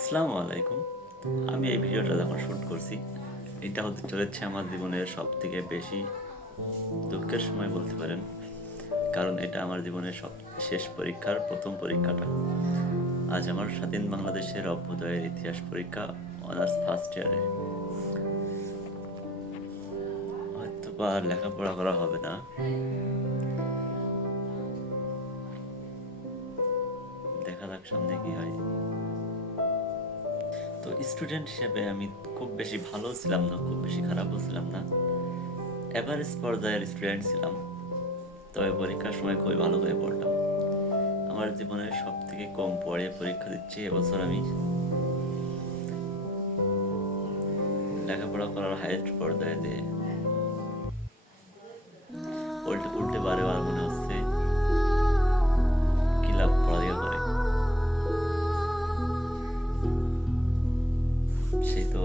আসসালামু আলাইকুম। আমি এই ভিডিওটা যখন শুট করছি, এটা হতে চলেছে আমার জীবনের সবথেকে বেশি দুঃখের সময় বলতে পারেন। কারণ এটা আমার জীবনের শেষ পরীক্ষার প্রথম পরীক্ষাটা। আজ আমার স্বাধীন বাংলাদেশের অভ্যুদয়ের ইতিহাস পরীক্ষা, অনার্স ফার্স্ট ইয়ারে। হয়তো বা আর লেখাপড়া করা হবে না। দেখা যাক সামনে কি হয়। তো স্টুডেন্ট হিসেবে আমি খুব বেশি ভালো ছিলাম না, খুব বেশি খারাপও ছিলাম না। এভারেজ পর্যায়ের স্টুডেন্ট ছিলাম। তবে পরীক্ষার সময় খুবই ভালো করে পড়তাম। আমার জীবনের সব থেকে কম পড়ে পরীক্ষা দিচ্ছি এবছর আমি। লেখাপড়া করার হাইয়েস্ট পর্যায়ে দিয়ে উল্টে উল্টে বারে বার মনে হচ্ছে কি লাভ পড়ালেখা করে। সেই তো